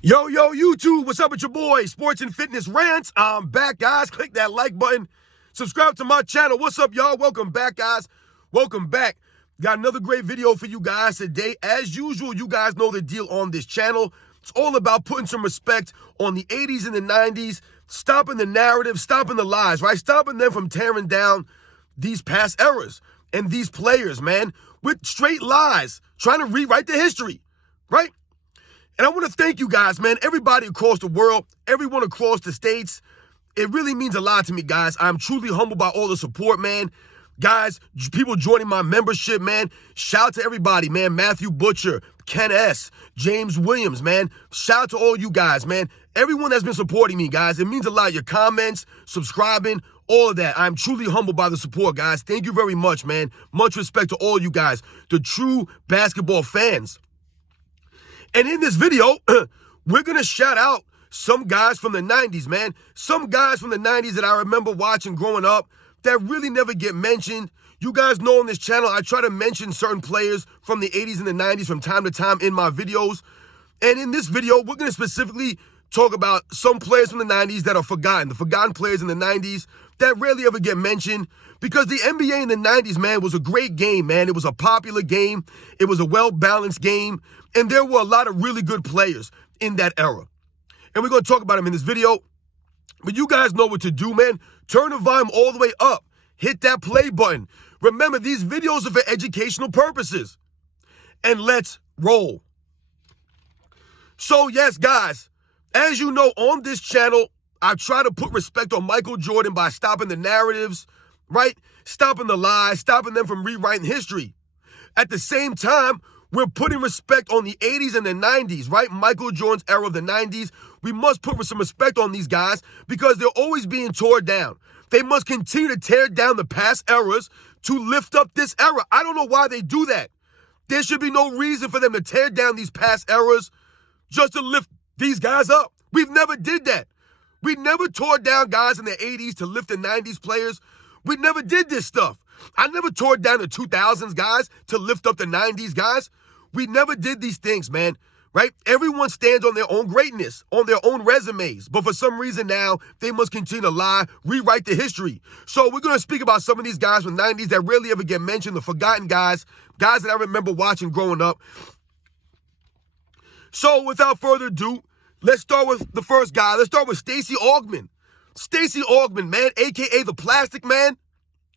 Yo, YouTube, what's up with your boy? Sports and Fitness Rants. I'm back, guys. Click that like button. Subscribe to my channel. What's up, y'all? Welcome back, guys. Welcome back. Got another great video for you guys today. As usual, you guys know the deal on this channel. It's all about putting some respect on the 80s and the 90s, stopping the narrative, stopping the lies, right? Stopping them from tearing down these past eras and these players, man, with straight lies, trying to rewrite the history, right? And I want to thank you guys, man, everybody across the world, everyone across the states. It really means a lot to me, guys. I'm truly humbled by all the support, man. Guys, people joining my membership, man. Shout out to everybody, man. Matthew Butcher, Ken S., James Williams, man. Shout out to all you guys, man. Everyone that's been supporting me, guys. It means a lot. Your comments, subscribing, all of that. I'm truly humbled by the support, guys. Thank you very much, man. Much respect to all you guys, the true basketball fans. And in this video, we're going to shout out some guys from the 90s, man. Some guys from the 90s that I remember watching growing up that really never get mentioned. You guys know on this channel, I try to mention certain players from the 80s and the 90s from time to time in my videos. And in this video, we're going to specifically talk about some players from the 90s that are forgotten. The forgotten players in the 90s that rarely ever get mentioned. Because the NBA in the 90s, man, was a great game, man. It was a popular game. It was a well-balanced game. And there were a lot of really good players in that era. And we're going to talk about them in this video. But you guys know what to do, man. Turn the volume all the way up. Hit that play button. Remember, these videos are for educational purposes. And let's roll. So, yes, guys, as you know, on this channel, I try to put respect on Michael Jordan by stopping the narratives, right? Stopping the lies, stopping them from rewriting history. At the same time, we're putting respect on the 80s and the 90s, right? Michael Jordan's era of the 90s. We must put some respect on these guys because they're always being torn down. They must continue to tear down the past eras to lift up this era. I don't know why they do that. There should be no reason for them to tear down these past eras just to lift these guys up. We've never did that. We never tore down guys in the 80s to lift the 90s players. We never did this stuff. I never tore down the 2000s guys to lift up the 90s guys. We never did these things, man, right? Everyone stands on their own greatness, on their own resumes. But for some reason now, they must continue to lie, rewrite the history. So we're going to speak about some of these guys from the 90s that rarely ever get mentioned, the forgotten guys, guys that I remember watching growing up. So without further ado, let's start with the first guy. Let's start with Stacey Augmon. Stacey Augmon, man, a.k.a. the Plastic Man.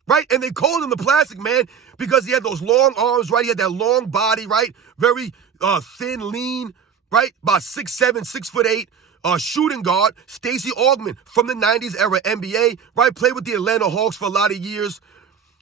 Right? And they called him the Plastic Man because he had those long arms, right? He had that long body, right? Very thin, lean, right? About 6'7", 6'8", shooting guard. Stacey Augmon from the 90s era NBA, right? Played with the Atlanta Hawks for a lot of years,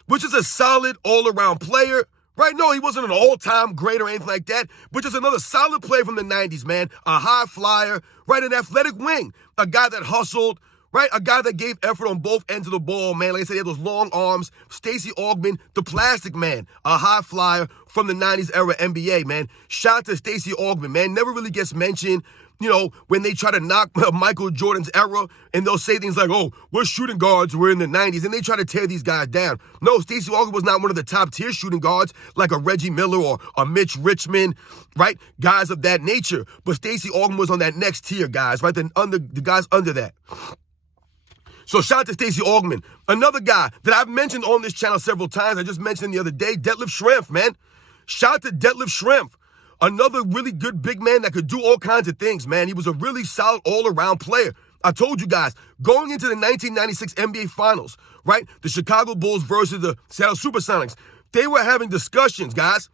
which is a solid all-around player, right? No, he wasn't an all-time great or anything like that, but just another solid player from the 90s, man. A high flyer, right? An athletic wing. A guy that hustled, right? A guy that gave effort on both ends of the ball, man. Like I said, he had those long arms. Stacey Augmon, the Plastic Man, a high flyer from the 90s era NBA, man. Shout out to Stacey Augmon, man. Never really gets mentioned, you know, when they try to knock Michael Jordan's era, and they'll say things like, oh, we're shooting guards, we're in the 90s, and they try to tear these guys down. No, Stacey Augmon was not one of the top-tier shooting guards like a Reggie Miller or a Mitch Richmond, right? Guys of that nature. But Stacey Augmon was on that next tier, guys, right? The guys under that. So shout out to Stacey Augmon. Another guy that I've mentioned on this channel several times, I just mentioned him the other day, Detlef Schrempf, man. Shout out to Detlef Schrempf. Another really good big man that could do all kinds of things, man. He was a really solid all-around player. I told you guys, going into the 1996 NBA Finals, right? The Chicago Bulls versus the Seattle Supersonics, they were having discussions, guys,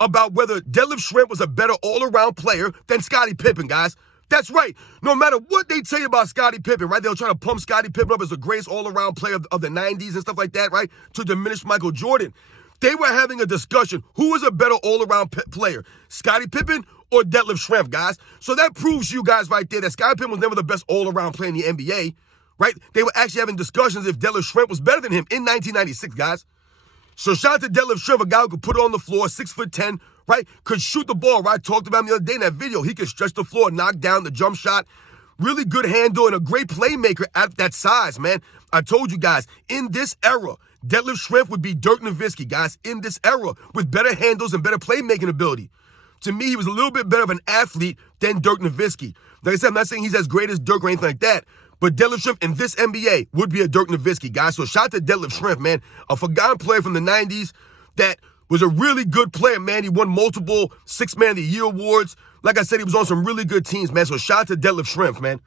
about whether Detlef Schrempf was a better all-around player than Scottie Pippen, guys. That's right. No matter what they tell you about Scottie Pippen, right? They'll try to pump Scottie Pippen up as the greatest all-around player of the 90s and stuff like that, right? To diminish Michael Jordan. They were having a discussion. Who was a better all-around player? Scottie Pippen or Detlef Schrempf, guys? So that proves to you guys right there that Scottie Pippen was never the best all-around player in the NBA, right? They were actually having discussions if Detlef Schrempf was better than him in 1996, guys. So shout out to Detlef Schrempf, a guy who could put it on the floor, 6'10", right? Could shoot the ball, right? Talked about him the other day in that video. He could stretch the floor, knock down the jump shot. Really good handle and a great playmaker at that size, man. I told you guys, in this era, Detlef Schrempf would be Dirk Nowitzki, guys, in this era with better handles and better playmaking ability. To me, he was a little bit better of an athlete than Dirk Nowitzki. Like I said, I'm not saying he's as great as Dirk or anything like that, but Detlef Schrempf in this NBA would be a Dirk Nowitzki, guys. So shout out to Detlef Schrempf, man. A forgotten player from the 90s that was a really good player, man. He won multiple Sixth Man of the Year awards. Like I said, he was on some really good teams, man. So shout out to Detlef Schrempf, man.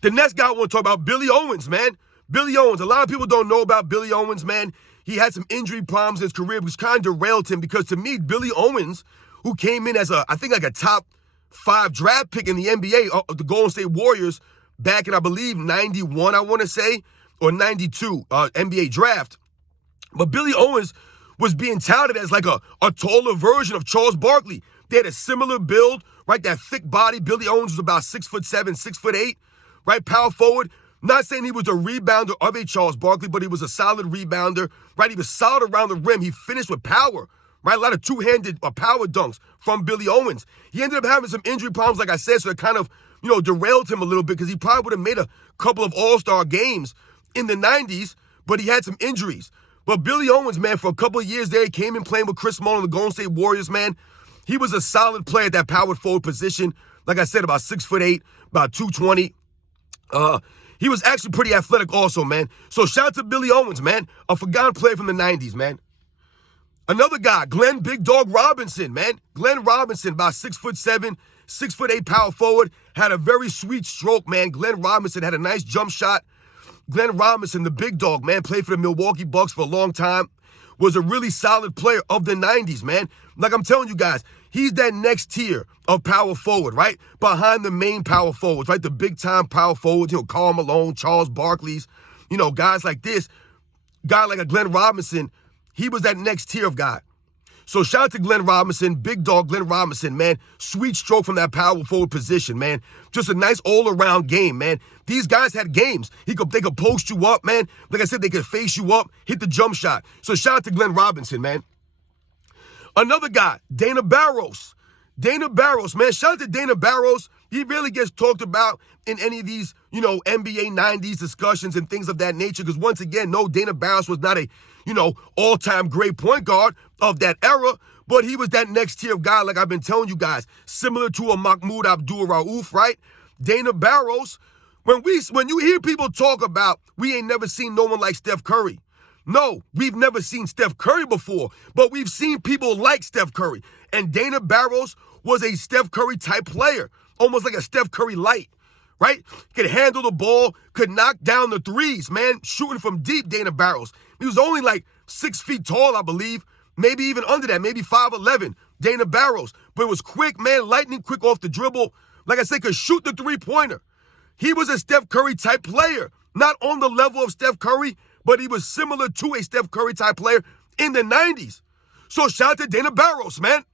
The next guy I want to talk about, Billy Owens, man. Billy Owens. A lot of people don't know about Billy Owens, man. He had some injury problems in his career, which kind of derailed him because to me, Billy Owens, who came in as I think like a top 5 draft pick in the NBA, the Golden State Warriors, back in, I believe, 91, I want to say, or 92, NBA draft. But Billy Owens was being touted as like a taller version of Charles Barkley. They had a similar build, right? That thick body. Billy Owens was about 6'7", 6'8", right? Power forward. Not saying he was a rebounder of a Charles Barkley, but he was a solid rebounder, right? He was solid around the rim. He finished with power, right? A lot of two-handed power dunks from Billy Owens. He ended up having some injury problems, like I said, so it kind of, derailed him a little bit because he probably would have made a couple of all-star games in the 90s, but he had some injuries. But Billy Owens, man, for a couple of years there, he came in playing with Chris Mullin, the Golden State Warriors, man. He was a solid player at that power forward position. Like I said, about 6'8", about 220. He was actually pretty athletic also, man. So shout out to Billy Owens, man. A forgotten player from the 90s, man. Another guy, Glenn Big Dog Robinson, man. Glenn Robinson, about 6'7", 6'8" power forward. Had a very sweet stroke, man. Glenn Robinson had a nice jump shot. Glenn Robinson, the big dog, man, played for the Milwaukee Bucks for a long time. Was a really solid player of the 90s, man. Like I'm telling you guys, he's that next tier of power forward, right? Behind the main power forwards, right? The big-time power forwards, Karl Malone, Charles Barkley's, guys like this. Guy like a Glenn Robinson, he was that next tier of guy. So shout out to Glenn Robinson, big dog Glenn Robinson, man. Sweet stroke from that power forward position, man. Just a nice all-around game, man. These guys had games. They could post you up, man. Like I said, they could face you up, hit the jump shot. So shout out to Glenn Robinson, man. Another guy, Dana Barros. Dana Barros, man. Shout out to Dana Barros. He really gets talked about in any of these, NBA 90s discussions and things of that nature. Because once again, no, Dana Barros was not a, all-time great point guard of that era. But he was that next tier of guy, like I've been telling you guys, similar to a Mahmoud Abdul-Rauf, right? Dana Barros, when you hear people talk about, we ain't never seen no one like Steph Curry. No, we've never seen Steph Curry before, but we've seen people like Steph Curry. And Dana Barros was a Steph Curry type player, almost like a Steph Curry light, right? Could handle the ball, could knock down the threes, man, shooting from deep, Dana Barros. He was only like 6 feet tall, I believe, maybe even under that, maybe 5'11", Dana Barros. But it was quick, man, lightning quick off the dribble. Like I said, could shoot the three-pointer. He was a Steph Curry type player, not on the level of Steph Curry, but he was similar to a Steph Curry type player in the 90s. So shout out to Dana Barros, man.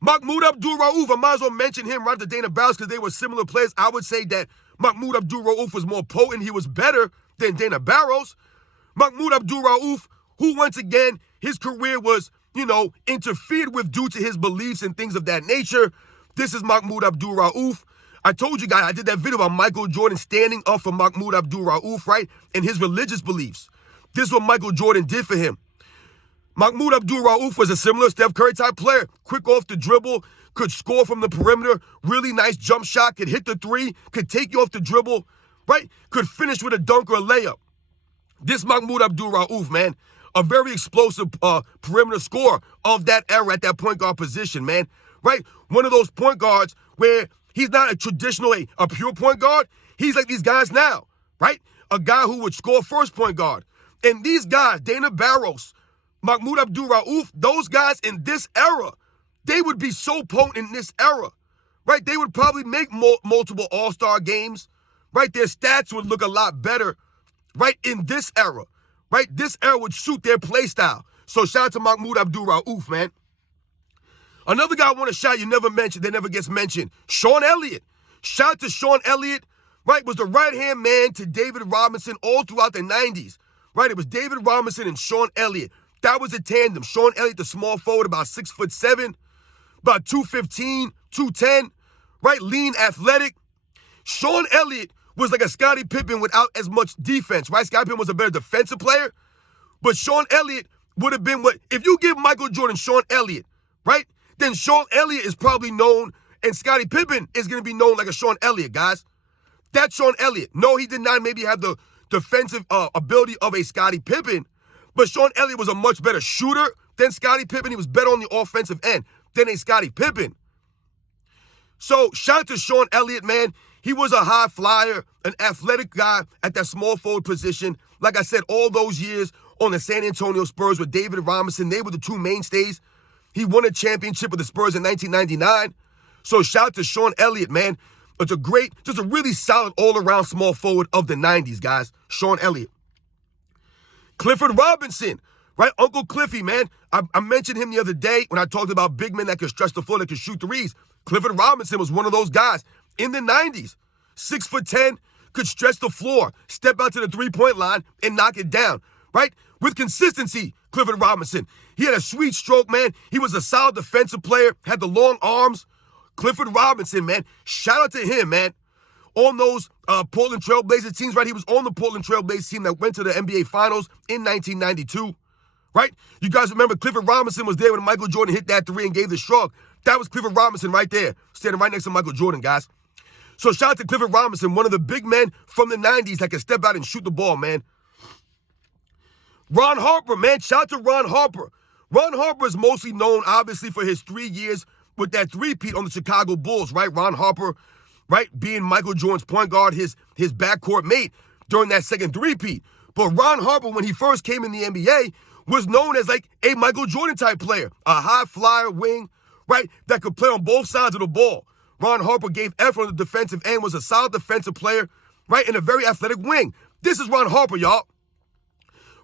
Mahmoud Abdul-Rauf, I might as well mention him right to Dana Barros because they were similar players. I would say that Mahmoud Abdul-Rauf was more potent. He was better than Dana Barros. Mahmoud Abdul-Rauf, who once again, his career was, interfered with due to his beliefs and things of that nature. This is Mahmoud Abdul-Rauf. I told you guys, I did that video about Michael Jordan standing up for Mahmoud Abdul-Rauf, right? And his religious beliefs. This is what Michael Jordan did for him. Mahmoud Abdul-Rauf was a similar Steph Curry type player. Quick off the dribble, could score from the perimeter, really nice jump shot, could hit the three, could take you off the dribble, right? Could finish with a dunk or a layup. This Mahmoud Abdul-Rauf, man, a very explosive perimeter scorer of that era at that point guard position, man, right? One of those point guards where he's not a traditional, a pure point guard. He's like these guys now, right? A guy who would score first point guard. And these guys, Dana Barros, Mahmoud Abdul-Rauf, those guys in this era, they would be so potent in this era, right? They would probably make multiple all-star games, right? Their stats would look a lot better, right, in this era, right? This era would suit their play style. So shout out to Mahmoud Abdul-Rauf, man. Another guy I want to shout, you never mentioned, that never gets mentioned, Sean Elliott. Shout out to Sean Elliott, right, was the right-hand man to David Robinson all throughout the 90s, right? It was David Robinson and Sean Elliott. That was a tandem. Sean Elliott, the small forward, about 6'7", about 215, 210, right? Lean, athletic. Sean Elliott was like a Scottie Pippen without as much defense, right? Scottie Pippen was a better defensive player, but Sean Elliott would have been what, if you give Michael Jordan Sean Elliott, right? Then Sean Elliott is probably known, and Scottie Pippen is going to be known like a Sean Elliott, guys. That's Sean Elliott. No, he did not maybe have the defensive ability of a Scottie Pippen, but Sean Elliott was a much better shooter than Scottie Pippen. He was better on the offensive end than a Scottie Pippen. So shout out to Sean Elliott, man. He was a high flyer, an athletic guy at that small forward position. Like I said, all those years on the San Antonio Spurs with David Robinson, they were the two mainstays. He won a championship with the Spurs in 1999. So shout out to Sean Elliott, man. It's a great, just a really solid all-around small forward of the 90s, guys. Sean Elliott. Clifford Robinson, right? Uncle Cliffy, man. I mentioned him the other day when I talked about big men that could stretch the floor, that could shoot threes. Clifford Robinson was one of those guys in the 90s. 6'10", could stretch the floor, step out to the three-point line, and knock it down, right? With consistency, Clifford Robinson. He had a sweet stroke, man. He was a solid defensive player, had the long arms. Clifford Robinson, man. Shout out to him, man. On those Portland Trailblazers teams, right? He was on the Portland Trailblazers team that went to the NBA Finals in 1992, right? You guys remember Clifford Robinson was there when Michael Jordan hit that three and gave the shrug. That was Clifford Robinson right there, standing right next to Michael Jordan, guys. So shout out to Clifford Robinson, one of the big men from the 90s that can step out and shoot the ball, man. Ron Harper, man. Shout out to Ron Harper. Ron Harper is mostly known, obviously, for his 3 years with that three-peat on the Chicago Bulls, right? Ron Harper, right, being Michael Jordan's point guard, his backcourt mate during that second three-peat. But Ron Harper, when he first came in the NBA, was known as like a Michael Jordan-type player, a high-flyer wing, right, that could play on both sides of the ball. Ron Harper gave effort on the defensive end, was a solid defensive player, right, and a very athletic wing. This is Ron Harper, y'all.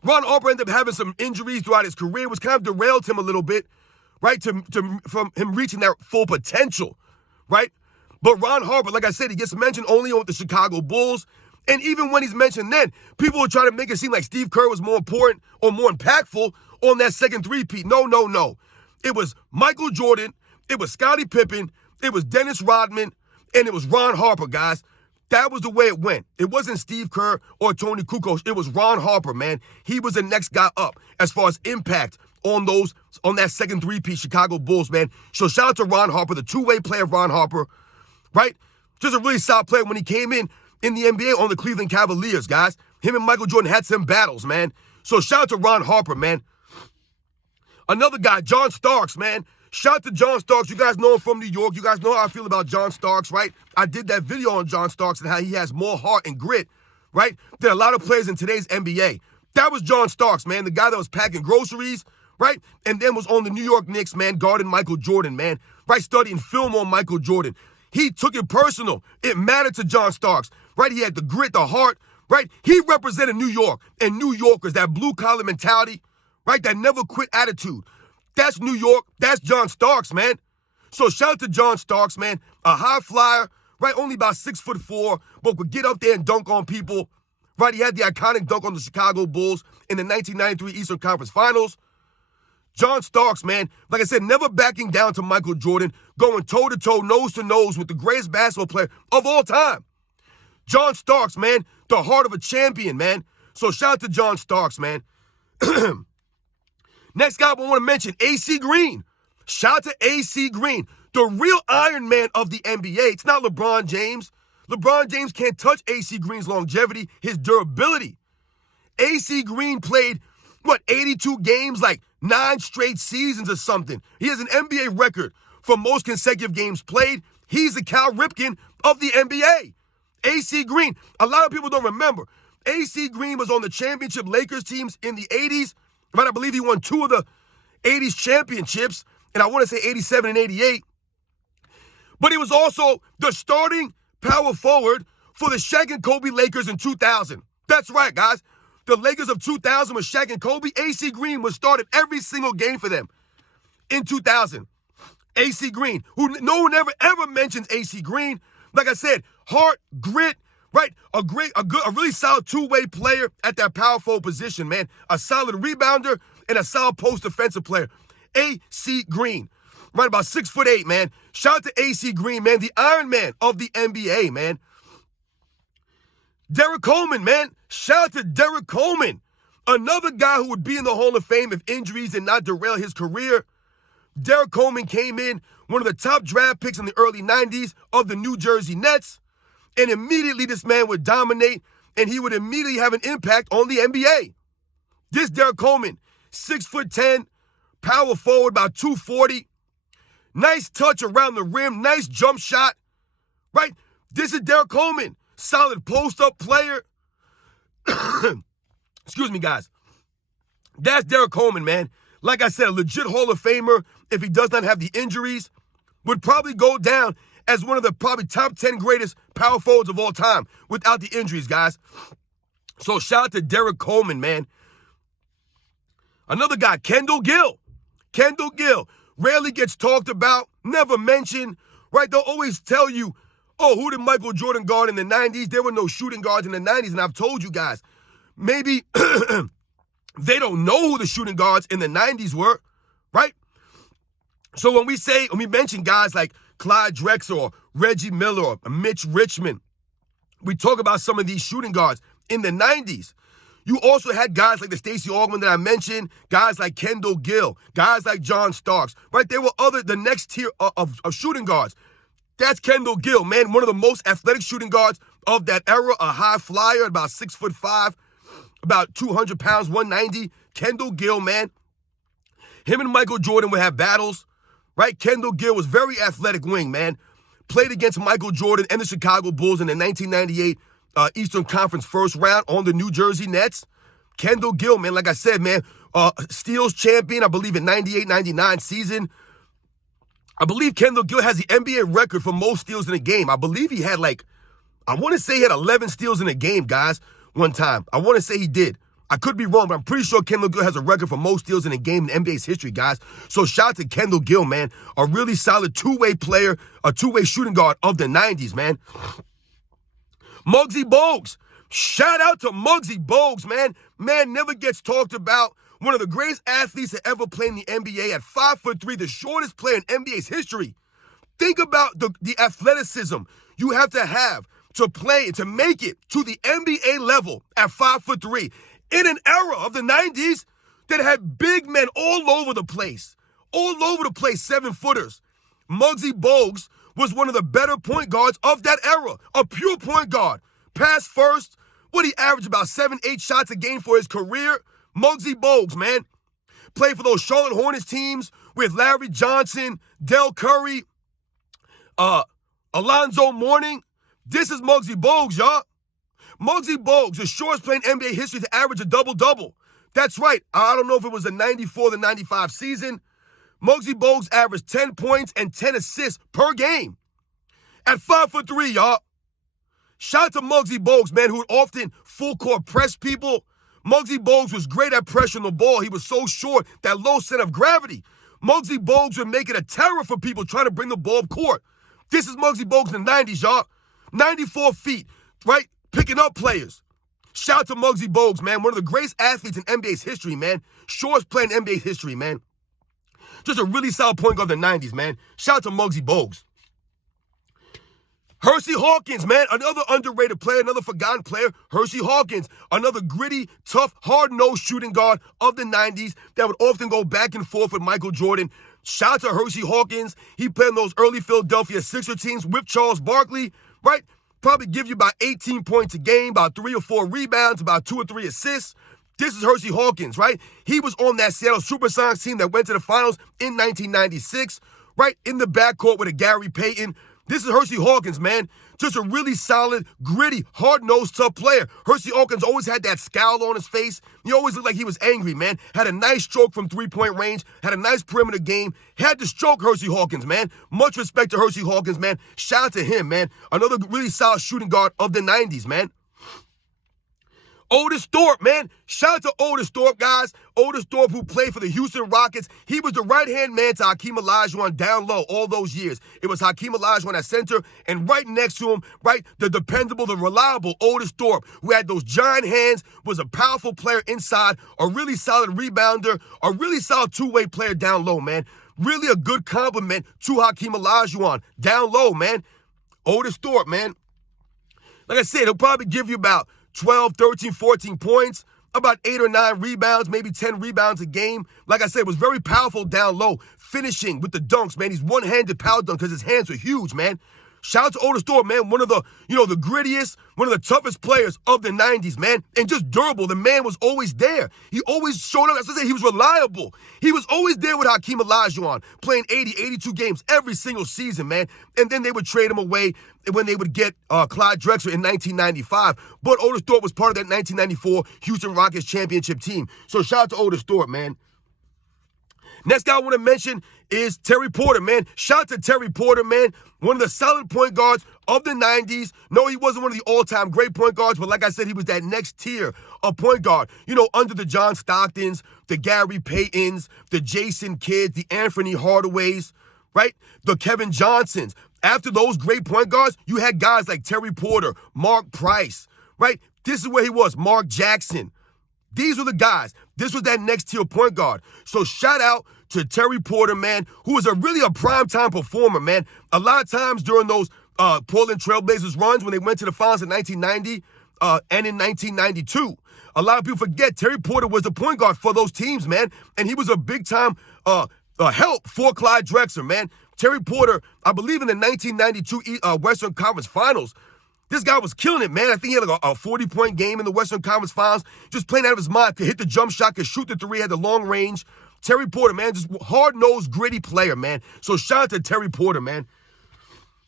Ron Harper ended up having some injuries throughout his career, which kind of derailed him a little bit, right, from him reaching that full potential, right? But Ron Harper, like I said, he gets mentioned only on the Chicago Bulls. And even when he's mentioned then, people were trying to make it seem like Steve Kerr was more important or more impactful on that second three-peat. No, no, no. It was Michael Jordan, it was Scottie Pippen, it was Dennis Rodman, and it was Ron Harper, guys. That was the way it went. It wasn't Steve Kerr or Tony Kukoc. It was Ron Harper, man. He was the next guy up as far as impact on that second three-peat Chicago Bulls, man. So shout out to Ron Harper, the two-way player Ron Harper, right? Just a really solid player when he came in the NBA on the Cleveland Cavaliers, guys. Him and Michael Jordan had some battles, man. So shout out to Ron Harper, man. Another guy, John Starks, man. Shout out to John Starks. You guys know him from New York. You guys know how I feel about John Starks, right? I did that video on John Starks and how he has more heart and grit, right, than a lot of players in today's NBA. That was John Starks, man, the guy that was packing groceries, right, and then was on the New York Knicks, man, guarding Michael Jordan, man, right, studying film on Michael Jordan. He took it personal. It mattered to John Starks, right? He had the grit, the heart, right? He represented New York and New Yorkers, that blue-collar mentality, right, that never-quit attitude. That's New York. That's John Starks, man. So shout out to John Starks, man. A high flyer, right? Only about 6'4", but could get up there and dunk on people, right? He had the iconic dunk on the Chicago Bulls in the 1993 Eastern Conference Finals. John Starks, man, like I said, never backing down to Michael Jordan, going toe-to-toe, nose-to-nose with the greatest basketball player of all time. John Starks, man, the heart of a champion, man. So shout out to John Starks, man. Next guy I want to mention, A.C. Green. Shout out to A.C. Green, the real Iron Man of the NBA. It's not LeBron James. LeBron James can't touch A.C. Green's longevity, his durability. A.C. Green played, 82 games, like 9 straight seasons or something. He has an NBA record for most consecutive games played. He's the Cal Ripken of the NBA. A.C. Green, a lot of people don't remember. A.C. Green was on the championship Lakers teams in the 80s. Right, I believe he won 2 of the 80s championships, and I want to say 87 and 88. But he was also the starting power forward for the Shaq and Kobe Lakers in 2000. That's right, guys. The Lakers of 2000 with Shaq and Kobe. A.C. Green was started every single game for them in 2000. A.C. Green, who no one ever mentions A.C. Green. Like I said, heart, grit, right? A really solid two-way player at that power forward position, man. A solid rebounder and a solid post defensive player. A.C. Green, right, about 6'8", man. Shout out to A.C. Green, man, the Iron Man of the NBA, man. Derek Coleman, man. Shout out to Derek Coleman, Another guy who would be in the Hall of Fame if injuries did not derail his career. Derek Coleman came in, one of the top draft picks in the early 90s of the New Jersey Nets, and immediately this man would dominate, and he would immediately have an impact on the NBA. This Derek Coleman, 6'10", power forward, about 240. Nice touch around the rim, nice jump shot, right? This is Derek Coleman, solid post-up player. Excuse me, guys. That's Derek Coleman, man. Like I said, a legit Hall of Famer, if he does not have the injuries, would probably go down as one of the probably top 10 greatest power forwards of all time without the injuries, guys. So shout out to Derek Coleman, man. Another guy, Kendall Gill. Kendall Gill rarely gets talked about, never mentioned, right? They'll always tell you, oh, who did Michael Jordan guard in the 90s? There were no shooting guards in the 90s, and I've told you guys, maybe they don't know who the shooting guards in the 90s were, right? So when we mention guys like Clyde Drexler or Reggie Miller or Mitch Richmond, we talk about some of these shooting guards in the 90s. You also had guys like the Stacey Augmon that I mentioned, guys like Kendall Gill, guys like John Starks, right? There were the next tier of shooting guards. That's Kendall Gill, man, one of the most athletic shooting guards of that era, a high flyer, about 6'5", about 200 pounds, 190. Kendall Gill, man. Him and Michael Jordan would have battles, right? Kendall Gill was very athletic wing, man. Played against Michael Jordan and the Chicago Bulls in the 1998 Eastern Conference first round on the New Jersey Nets. Kendall Gill, man, like I said, man, steals champion, I believe, in 98-99 season. I believe Kendall Gill has the NBA record for most steals in a game. I believe he had I want to say he had 11 steals in a game, guys, one time. I want to say he did. I could be wrong, but I'm pretty sure Kendall Gill has a record for most steals in a game in NBA's history, guys. So shout out to Kendall Gill, man. A really solid two-way player, a two-way shooting guard of the 90s, man. Muggsy Bogues. Shout out to Muggsy Bogues, man. Man never gets talked about. One of the greatest athletes to ever play in the NBA at 5'3", the shortest player in NBA's history. Think about the athleticism you have to play, to make it to the NBA level at 5'3", in an era of the 90s that had big men all over the place, 7-footers. Muggsy Bogues was one of the better point guards of that era, a pure point guard. Pass first, what he averaged about 7-8 shots a game for his career. Muggsy Bogues, man. Played for those Charlotte Hornets teams with Larry Johnson, Del Curry, Alonzo Mourning. This is Muggsy Bogues, y'all. Muggsy Bogues, the shortest player in NBA history to average a double-double. That's right. I don't know if it was the 94 to 95 season. Muggsy Bogues averaged 10 points and 10 assists per game at 5'3", y'all. Shout out to Muggsy Bogues, man, who would often full-court press people. Muggsy Bogues was great at pressuring the ball. He was so short, that low center of gravity. Muggsy Bogues would make it a terror for people trying to bring the ball up court. This is Muggsy Bogues in the 90s, y'all. 94 feet, right? Picking up players. Shout out to Muggsy Bogues, man. One of the greatest athletes in NBA's history, man. Shortest player in NBA's history, man. Just a really solid point guard of the 90s, man. Shout out to Muggsy Bogues. Hersey Hawkins, man, another underrated player, another forgotten player. Hersey Hawkins, another gritty, tough, hard-nosed shooting guard of the 90s that would often go back and forth with Michael Jordan. Shout out to Hersey Hawkins. He played on those early Philadelphia Sixer teams with Charles Barkley, right? Probably give you about 18 points a game, about 3 or 4 rebounds, about 2 or 3 assists. This is Hersey Hawkins, right? He was on that Seattle Supersonics team that went to the finals in 1996, right? In the backcourt with a Gary Payton. This is Hersey Hawkins, man. Just a really solid, gritty, hard-nosed, tough player. Hersey Hawkins always had that scowl on his face. He always looked like he was angry, man. Had a nice stroke from three-point range. Had a nice perimeter game. Had to stroke Hersey Hawkins, man. Much respect to Hersey Hawkins, man. Shout out to him, man. Another really solid shooting guard of the 90s, man. Otis Thorpe, man. Shout out to Otis Thorpe, guys. Otis Thorpe, who played for the Houston Rockets. He was the right-hand man to Hakeem Olajuwon down low all those years. It was Hakeem Olajuwon at center, and right next to him, right, the dependable, the reliable Otis Thorpe, who had those giant hands, was a powerful player inside, a really solid rebounder, a really solid two-way player down low, man. Really a good compliment to Hakeem Olajuwon down low, man. Otis Thorpe, man. Like I said, he'll probably give you about 12, 13, 14 points, about 8 or 9 rebounds, maybe 10 rebounds a game. Like I said, was very powerful down low, finishing with the dunks, man. He's one-handed power dunk because his hands were huge, man. Shout out to Otis Thorpe, man. One of the, the grittiest, one of the toughest players of the 90s, man. And just durable. The man was always there. He always showed up. As I said, he was reliable. He was always there with Hakeem Olajuwon, playing 80, 82 games every single season, man. And then they would trade him away when they would get Clyde Drexler in 1995. But Otis Thorpe was part of that 1994 Houston Rockets championship team. So shout out to Otis Thorpe, man. Next guy I want to mention is Terry Porter, man. Shout out to Terry Porter, man. One of the solid point guards of the 90s. No, he wasn't one of the all-time great point guards, but like I said, he was that next tier of point guard. Under the John Stocktons, the Gary Paytons, the Jason Kidds, the Anthony Hardaways, right? The Kevin Johnsons. After those great point guards, you had guys like Terry Porter, Mark Price, right? This is where he was, Mark Jackson. These were the guys. This was that next tier point guard. So shout out to Terry Porter, man, who was really a primetime performer, man. A lot of times during those Portland Trailblazers runs when they went to the finals in 1990 and in 1992, a lot of people forget Terry Porter was the point guard for those teams, man. And he was a big-time help for Clyde Drexler, man. Terry Porter, I believe in the 1992 Western Conference Finals, this guy was killing it, man. I think he had like a 40-point game in the Western Conference Finals. Just playing out of his mind. Could hit the jump shot, could shoot the three, had the long range. Terry Porter, man, just hard-nosed, gritty player, man. So shout out to Terry Porter, man.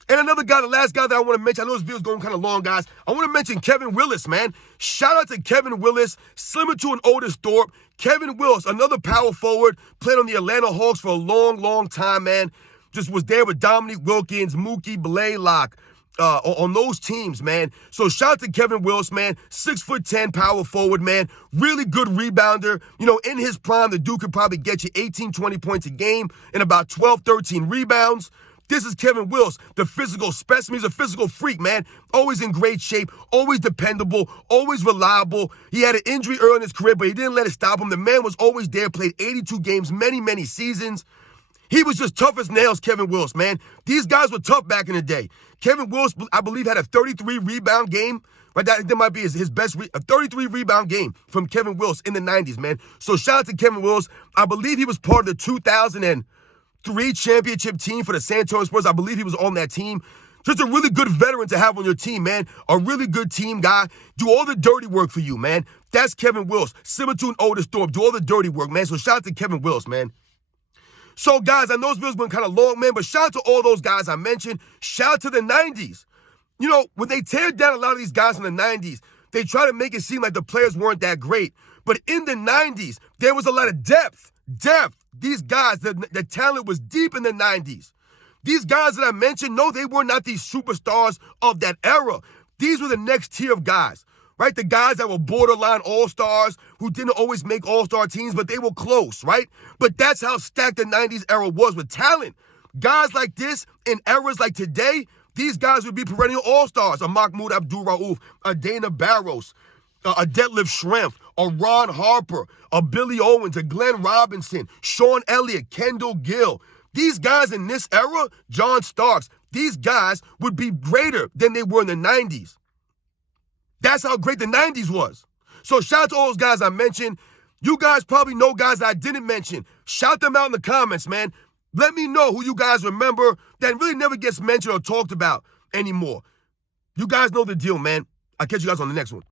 And another guy, the last guy that I want to mention, I know this video's going kind of long, guys. I want to mention Kevin Willis, man. Shout out to Kevin Willis, similar to an Otis Thorpe. Kevin Willis, another power forward, played on the Atlanta Hawks for a long, long time, man. Just was there with Dominique Wilkins, Mookie Blaylock, on those teams, man. So shout out to Kevin Willis, man. 6'10" power forward, man. Really good rebounder. In his prime, the dude could probably get you 18, 20 points a game and about 12, 13 rebounds. This is Kevin Willis, the physical specimen. He's a physical freak, man. Always in great shape, always dependable, always reliable. He had an injury early in his career, but he didn't let it stop him. The man was always there, played 82 games, many, many seasons. He was just tough as nails, Kevin Willis, man. These guys were tough back in the day. Kevin Willis, I believe, had a 33-rebound game. Right, that might be his best, a 33-rebound game from Kevin Willis in the 90s, man. So shout out to Kevin Willis. I believe he was part of the 2003 championship team for the San Antonio Spurs. I believe he was on that team. Just a really good veteran to have on your team, man. A really good team guy. Do all the dirty work for you, man. That's Kevin Willis. Similar to an Otis Thorpe. Do all the dirty work, man. So shout out to Kevin Willis, man. So, guys, I know this video's been kind of long, man, but shout out to all those guys I mentioned. Shout out to the 90s. When they tear down a lot of these guys in the 90s, they try to make it seem like the players weren't that great. But in the 90s, there was a lot of depth. These guys, the talent was deep in the 90s. These guys that I mentioned, no, they were not these superstars of that era. These were the next tier of guys. Right? The guys that were borderline all-stars who didn't always make all-star teams, but they were close, right? But that's how stacked the 90s era was with talent. Guys like this in eras like today, these guys would be perennial all-stars. A Mahmoud Abdul-Rauf, a Dana Barros, a Detlef Schrempf, a Ron Harper, a Billy Owens, a Glenn Robinson, Sean Elliott, Kendall Gill. These guys in this era, John Starks, these guys would be greater than they were in the 90s. That's how great the 90s was. So shout out to all those guys I mentioned. You guys probably know guys I didn't mention. Shout them out in the comments, man. Let me know who you guys remember that really never gets mentioned or talked about anymore. You guys know the deal, man. I'll catch you guys on the next one.